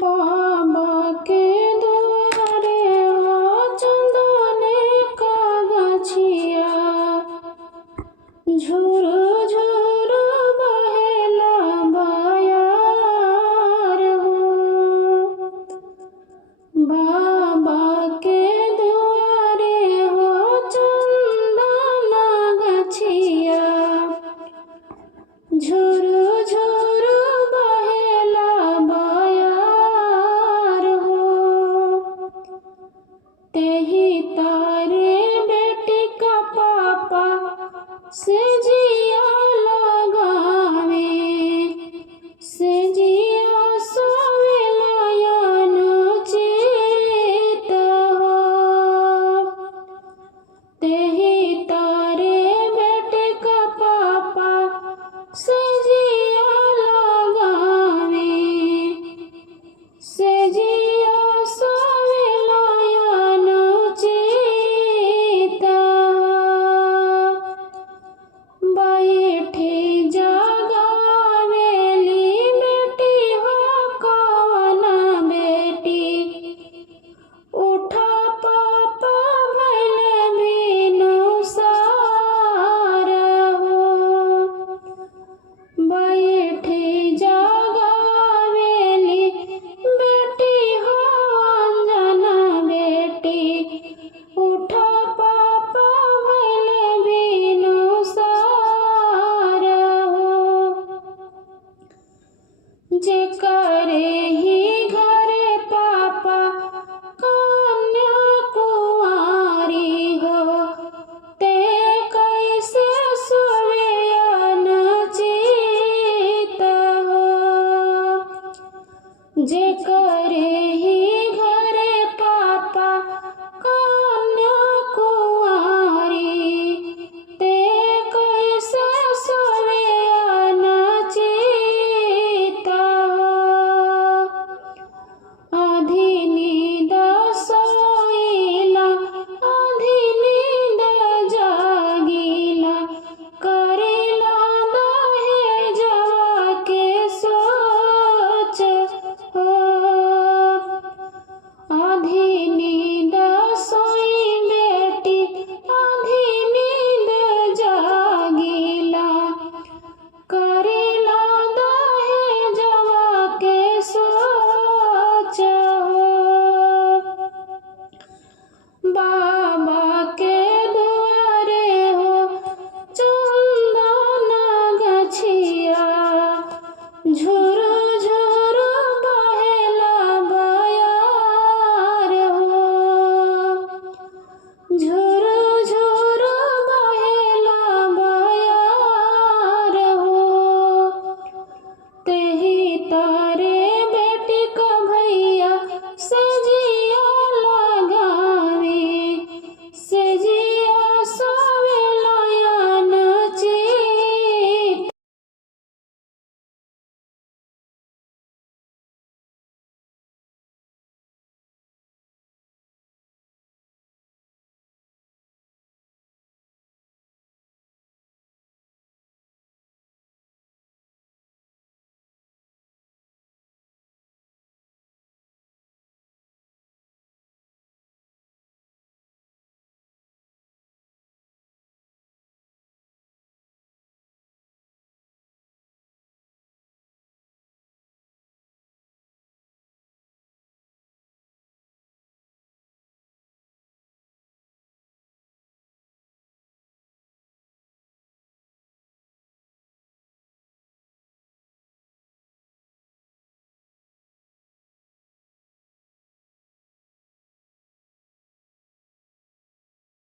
बाबा के द्वारे हो चंदने का गछिया, झुरु झुरु बहेला बयार हो। बाबा के द्वारे हो चंदना गछिया, झुरु झुरु बहेला बयार हो। तेही तारे बेटी का पापा से जिया लगावे, से जिया सोवे लायन चित हो। तेही तारे बेटी का पापा से जिया लगावे, से जिया सोवे लायन चित हो। बैठी जगावेली बेटी हो कवना बेटी, उठा पापा भइले बिनुसार हो। बैठी जगावेली बेटी हो अंजना बेटी, उठा पापा भइले बिनुसार हो। जेकरे ही घरे पापा कन्या कुंवारी हो, ते कैसे सोवे अनचित हो। जेकरे ही